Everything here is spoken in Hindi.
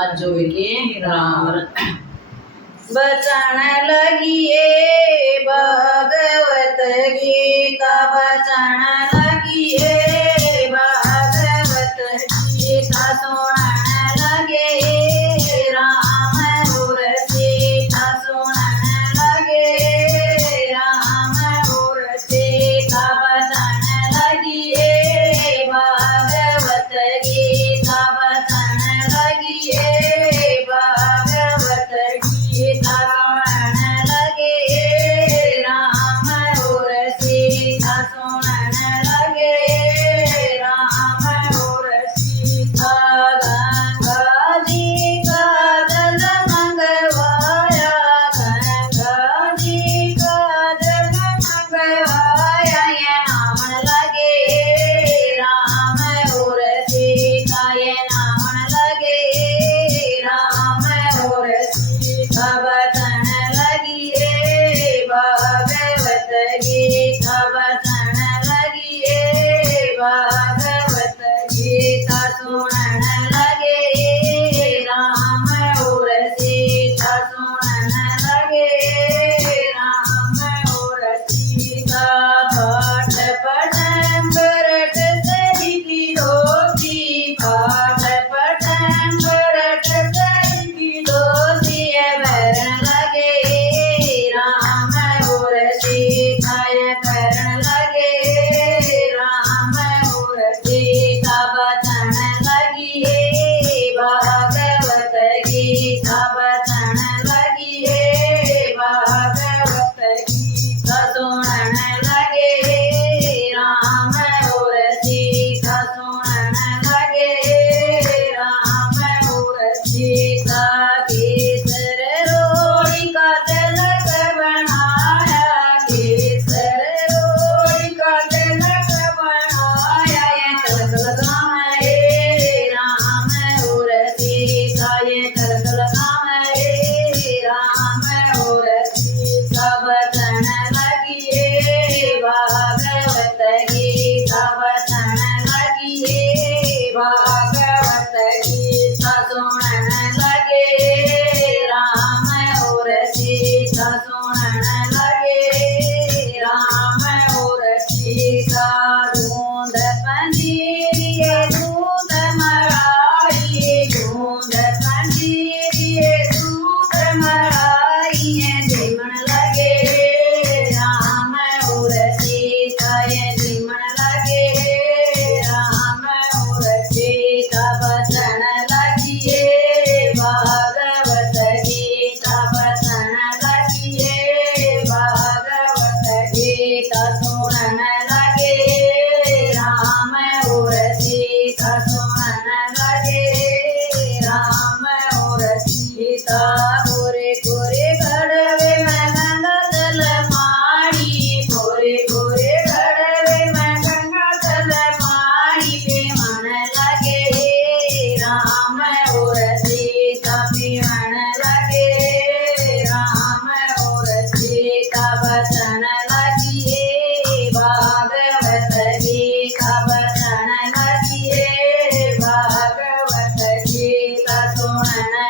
आज जो के राम बचन लगिए भगवत गीता बचन लगिए भगवत गीता सुनन लगे राम और सीता सुनन लगे राम और सीता बचन लगिए भगवत गीता बचन लगिए भगवत गीता सुनन लगे राम और सीता सुनन लगे राम और सीता गंगा जी का जल मंगवाया गंगा जी का जल मंगवाया ये नाम लगे राम और सीता ये नाम लगे राम और सीता बचन लगिए भगवत गीता बचन लगिए भगवत गीता सुनन लगे राम और सीता सुनन लगे राम और सीता पाठ पटंबरट सही की रोटी पाठ पटंबरट सही की रोटी भरन लगे राम और सीता भरन लगे राम और सीता बचन लगिए भगवत गीता बचन लगिए भगवत गीता सुनन लगे राम और सीता सुनन लगे राम और सीता केसर रोड़ी का तिलक बनाया केसर रोड़ी का तिलक बनाया ये तिलक लगाए राम और सीता ये तिलक लगाए राम और सीता बचन लगिए भगवत गीता बचन लगिए भगवत गीता सुनन लगे राम और सीता सुनन लगे राम और सीता दूध पंजीरिए दूध मलाई दूध पंजीरिए दूध मलाई जीवन लगे राम और सीता ये जीवन लगे राम और सीता बचन लगिए भगवत गीता बचन लगिए भगवत गीता सुनन लगे राम और सीता सुनन लगे राम और सीता गोरे गोरे घड़वे में गंगा जल मारी गोरे गोरे घड़वे में गंगा जल मारी पे मन लगे राम और सीता पीवन लगे राम और सीता बचन लगिए भगवत गीता बचन लगिए भगवत गीता सुनन